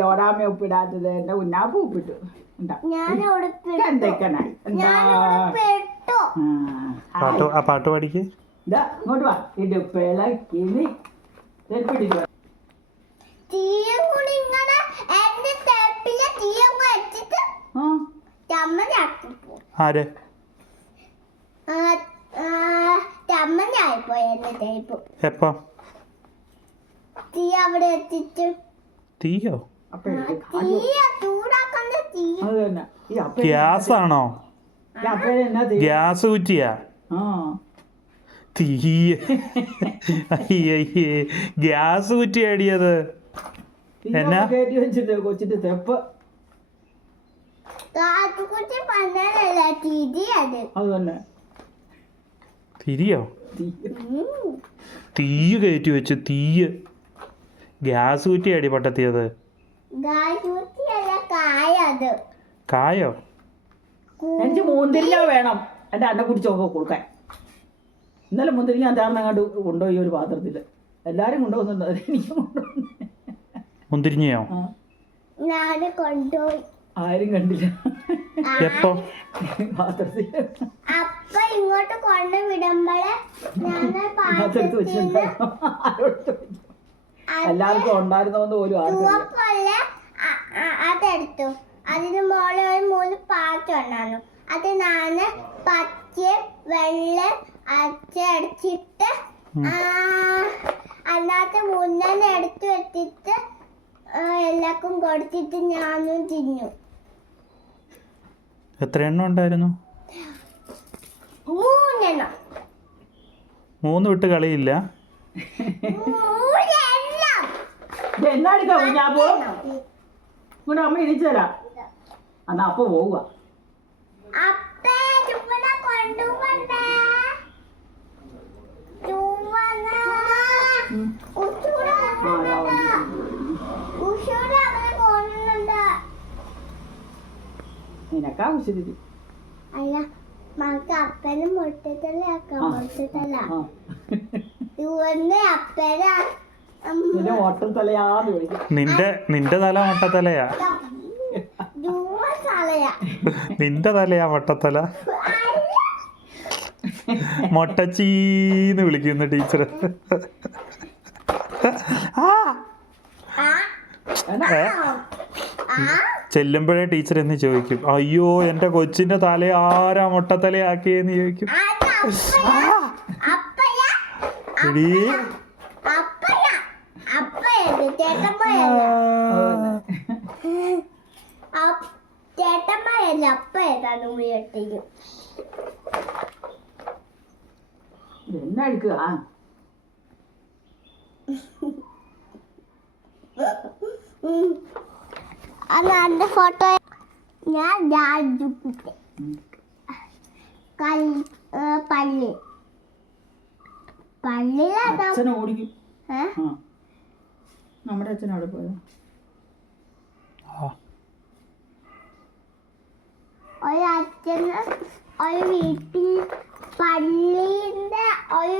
ലോടാമ ഉപ്പിടാത്തത് എന്റെ ഉന്നാപ്പ് ഉപ്പിട്ടു എന്തൊക്കെയായി പാട്ട് പാടിക്ക് ഇങ്ങോട്ട് വാ ഇടുപ്പേള കിളി പിടിക്കുക ആര് എപ്പോ തീയോ ഗ്യാസ് ആണോ ഗ്യാസ് കുറ്റിയാ തീയ ഗ്യാസ് കുറ്റി അടിയത് എന്നാ കൊച്ചിന്റെ തെപ്പ് അത് തന്നെ തിരിയോ തീയ് കയറ്റി വെച്ചു തീയ് ഗ്യാസ് കുറ്റി അടി പൊട്ടത്തിയത് കായോ എനിക്ക് മുന്തിരിങ്ങ വേണം എൻ്റെ അന്നെ കുടിച്ചൊക്കെ കൊടുക്കാൻ ഇന്നലെ മുന്തിരിങ്ങ അഞ്ചാറിനങ്ങാണ്ട് കൊണ്ടുപോയി ഒരു പാത്രത്തില് എല്ലാരും കൊണ്ടുപോകുന്നുണ്ട് എനിക്ക് മുന്തിരിങ്ങയോ കൊണ്ടുപോയി ആരും കണ്ടില്ല എപ്പോ പാത്രത്തില് ഇങ്ങോട്ട് കൊണ്ട് വിടുമ്പോഴേ പാത്രത്ത് വെച്ചിട്ടുണ്ടായിരുന്നു എല്ലാവർക്കും ഉണ്ടായിരുന്നോന്ന് പോലും അതെടുത്തു അതിന് മോളെ ഒരു 3 പാത്രം ഉണ്ടായിരുന്നു അത് ഞാന് പച്ച വെള്ള അച്ചടിച്ചിട്ട് അല്ലാത്ത മുന്നേ എടുത്തു വെച്ചിട്ട് എല്ലാവർക്കും കൊടുത്തിട്ട് ഞാനും തിന്നു. എത്ര എണ്ണം ഉണ്ടായിരുന്നു? 3 എണ്ണം. 3 വിട്ട് കളിയില്ല. അമ്മ ഇടിച്ചു തരാം എന്നാ അപ്പൊ പോവുക നിനക്കാ കുശിരി അല്ല മക്ക് അപ്പനും മുട്ടത്തല്ല മുട്ടത്തല്ല അപ്പന നിന്റെ തല മൊട്ടത്തലയാ നിന്റെ തലയാ മൊട്ടത്തല മൊട്ടച്ചീന്ന് വിളിക്കുന്നു ടീച്ചർ. ചെല്ലുമ്പോഴേ ടീച്ചർ എന്ന് ചോദിക്കും, അയ്യോ എന്റെ കൊച്ചിന്റെ തല ആരാ മൊട്ടത്തലയാക്കിയെന്ന് ചോദിക്കും. ചേട്ടന്മാരല്ല അപ്പ ഏതാണ് ഉയർത്തിക്കും എന്നാ എടുക്കുക അന്ന് ഫോട്ടോ ഞാൻ പള്ളി അച്ഛനെ ഓടിക്കും. നമ്മുടെ അച്ഛൻ അവിടെ പോയോ? ഒരു അച്ഛന് ഒരു വീട്ടിൽ പള്ളിന്റെ ഒരു